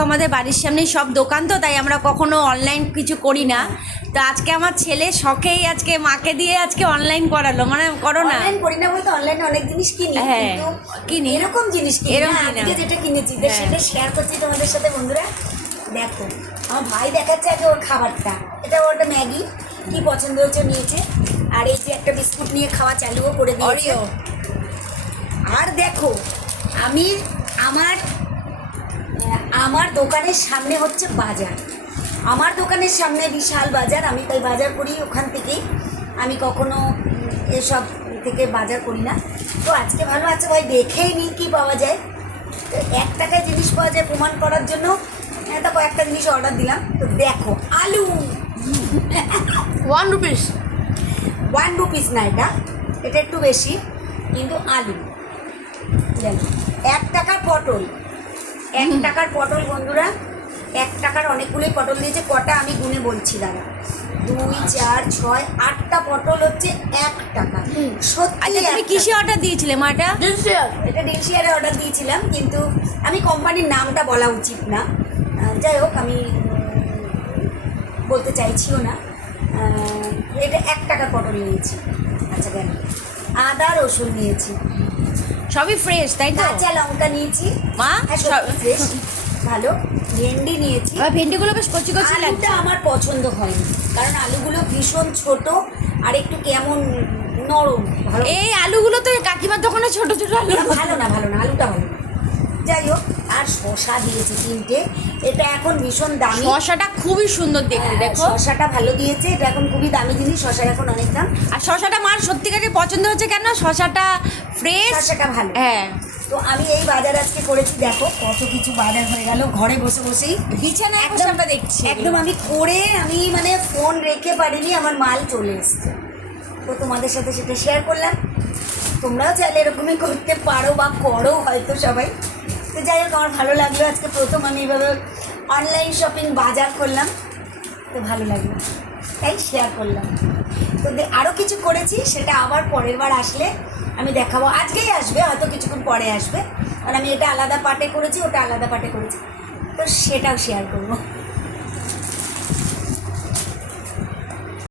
আমাদের বাড়ির সামনেই সব দোকান, তো তাই আমরা কখনো অনলাইন কিছু করি না। তো আজকে আমার ছেলে শখেই আজকে মাকে দিয়ে আজকে অনলাইন করালো, মানে করো না অনলাইন করি না বলতে অনলাইনে অনেক জিনিস কিনি, হ্যাঁ, কিন্তু কিনি এরকম জিনিস কিনি না। আজকে যেটা কিনেছি সেটা শেয়ার করছি তোমাদের সাথে বন্ধুরা। দেখো আমার ভাই দেখাচ্ছে আগে ওর খাবারটা, এটা ওটা ম্যাগি কি পছন্দ হয়েছে নিয়েছে, আর এই যে একটা বিস্কুট নিয়ে খাওয়া চালুও করে দিয়েছে। আর দেখো আমি আমার দোকানের সামনে হচ্ছে বাজার, আমার দোকানের সামনে বিশাল বাজার, আমি তাই বাজার করি ওখান থেকেই, আমি কখনো এসব থেকে বাজার করি না। তো আজকে ভালো আছে ভাই, দেখেই নিই কী পাওয়া যায়। তো 1 টাকায় জিনিস পাওয়া যায় প্রমাণ করার জন্য তা কয়েকটা জিনিস অর্ডার দিলাম। তো দেখো আলু 1 রুপিস, 1 রুপিস না, এটা একটু বেশি, কিন্তু আলু দেখো 1 টাকার পটল, 1 টাকার পটল বন্ধুরা, 1 টাকার অনেকগুলোই পটল দিয়েছে। কটা আমি গুনে বলছি দাঁড়া, 2 4 6 8টা পটল হচ্ছে 1 টাকা। সত্যি তুমি কিসে অর্ডার দিয়েছিলে মাটা? এটা ডিলশিয়ারে অর্ডার দিয়েছিলাম, কিন্তু আমি কোম্পানির নামটা বলা উচিত না, যাই হোক আমি বলতে চাইছিও না। এটা 1 টাকার পটল নিয়েছি। আচ্ছা কেন, আদা রসুন নিয়েছি, সবই ফ্রেশ তাই তো? কাঁচা লঙ্কা নিয়েছি মা ফ্রেশ, ভালো। ভেন্ডি নিয়েছি, ভেন্ডিগুলো বেশ কচি কচি লাগছে। আলুটা আমার পছন্দ হয়নি, কারণ আলুগুলো ভীষণ ছোট আর একটু কেমন নরম। ভালো এই আলুগুলো তো কাকিমার দোকানে ছোট ছোট আলু, ভালো না, আলুটা ভালো না। যাই হোক, আর শশা দিয়েছে 3টে, এটা এখন ভীষণ দামি। শশাটা খুবই সুন্দর দেখতে, দেখো শশাটা ভালো দিয়েছে, এটা এখন খুবই দামি জিনিস, শশার এখন অনেক দাম। আর শশাটা মার সত্যিকারে পছন্দ হচ্ছে কেন, শশাটা ফ্রেশ, শশাটা ভালো। হ্যাঁ। তো আমি এই বাজার আজকে করেছি, দেখো কত কিছু বাজার হয়ে গেল ঘরে বসে বসেই, বিছানায় একদম আমরা দেখছি একদম আমি করে আমি মানে ফোন রেখে পারিনি, আমার মাল চলে এসছে। তো তোমাদের সাথে সেটা শেয়ার করলাম, তোমরাও চাইলে এরকমই করতে পারো বা করো হয়তো সবাই। তো যাই হোক, আমার ভালো লাগলো, আজকে প্রথম আমি এভাবে অনলাইন শপিং বাজার করলাম, তো ভালো লাগলো তাই শেয়ার করলাম। তো আরও কিছু করেছি, সেটা আবার পরের বার আসলে আমি দেখাবো, আজকেই আসবে হয়তো কিছুক্ষণ পরে আসবে, কারণ আমি এটা আলাদা পার্টে করেছি, ওটা আলাদা পার্টে করেছি, তো সেটাও শেয়ার করবো।